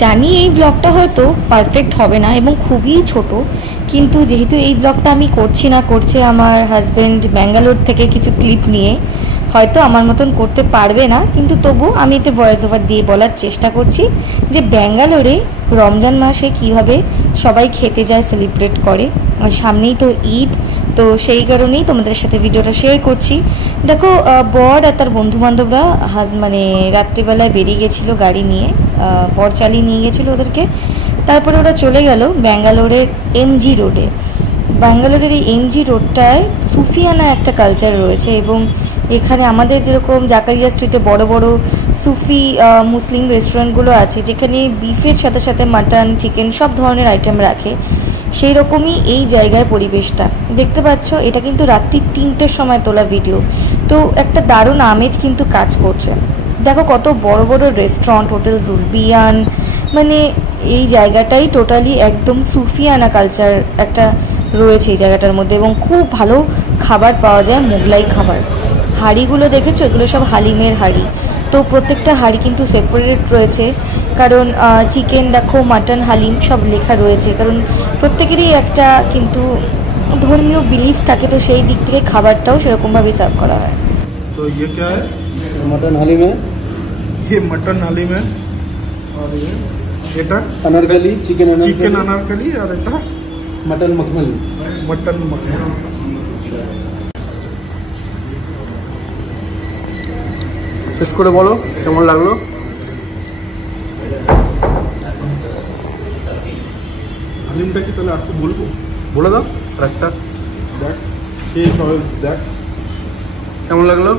জানি এই ব্লগটা হয়তো পারফেক্ট হবে না এবং খুবই ছোট, কিন্তু যেহেতু এই ব্লগটা আমি করছি না, করছে আমার হাজব্যান্ড ব্যাঙ্গালোর থেকে কিছু ক্লিপ নিয়ে, হয়তো আমার মতন করতে পারবে না, কিন্তু তবু আমি এতে ভয়েস ওভার দিয়ে বলার চেষ্টা করছি যে ব্যাঙ্গালোরে রমজান মাসে কিভাবে সবাই খেতে যায়, সেলিব্রেট করে। আর সামনেই তো ঈদ, তো সেই কারণেই তোমাদের সাথে ভিডিওটা শেয়ার করছি। দেখো, বর আর তার বন্ধুবান্ধবরা মানে রাত্রিবেলায় বেরিয়ে গেছিলো গাড়ি নিয়ে, বর চালিয়ে নিয়ে গেছিলো ওদেরকে। তারপরে ওরা চলে গেল ব্যাঙ্গালোরের এমজি রোডে। ব্যাঙ্গালোরের এই এমজি রোডটায় সুফিয়ানা একটা কালচার রয়েছে, এবং এখানে আমাদের যেরকম জাকারিয়া স্ট্রিটে বড় বড় সুফি মুসলিম রেস্টুরেন্টগুলো আছে, যেখানে বিফের সাথে সাথে মাটন, চিকেন সব ধরনের আইটেম রাখে, সেই রকমই এই জায়গায় পরিবেশটা। দেখতে পাচ্ছ, এটা কিন্তু রাত্রি 3টের সময় তোলা ভিডিও। তো একটা দারুণ আমেজ কিন্তু কাজ করছে। দেখো কত বড় বড় রেস্টুরেন্ট, হোটেল জুরবিয়ান, মানে এই জায়গাটাই টোটালি একদম সুফিয়ানা কালচার একটা রয়েছে এই জায়গাটার মধ্যে, এবং খুব ভালো খাবার পাওয়া যায়, মোগলাই খাবার। হাঁড়িগুলো দেখেছো, এগুলো সব হালিমের হাঁড়ি। তো প্রত্যেকটা হাঁড়ি কিন্তু সেপারেট রয়েছে, কারণ চিকেন দেখো, মাটন, হালিম সব লেখা রয়েছে, কারণ প্রত্যেকেরই একটা কিন্তু ধর্মীয় বিলিফ থাকে, তো সেই দিক থেকে খাবারটাও সেরকমভাবেই সার্ভ করা হয়। तो ये क्या है? मटन हालीम है, ये मटन हालीम है, और ये এটা अनारकली चिकन চিকেন अनारकली, আর এটা मटन मखमली। मटन मखनी। টেস্ট করে বলো কেমন লাগলো। হালিমটা কি তাহলে আর তো বলবো, বলে দাও আর একটা। দেখ এই সবাই দেখ কেমন লাগলো।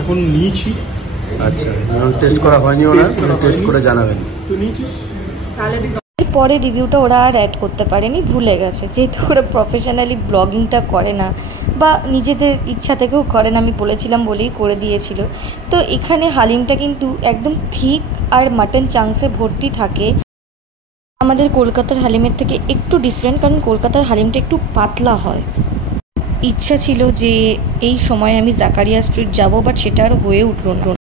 এখন নিয়েছি। আচ্ছা, টেস্ট করা হয়নি, ওরা টেস্ট করে জানাবেন। তুই নিয়েছিস? পরে রিভিউটা ওরা আর অ্যাড করতে পারেনি, ভুলে গেছে, যেহেতু ওরা প্রফেশনালি ব্লগিংটা করে না বা নিজেদের ইচ্ছা থেকেও করে না, আমি বলেছিলাম বলেই করে দিয়েছিল। তো এখানে হালিমটা কিন্তু একদম থিক আর মাটন চাংসে ভর্তি থাকে। আমাদের কলকাতার হালিমের থেকে একটু ডিফারেন্ট, কারণ কলকাতার হালিমটা একটু পাতলা হয়। ইচ্ছা ছিল যে এই সময় আমি জাকারিয়া স্ট্রিট যাব, বাট সেটা আর হয়ে উঠল না।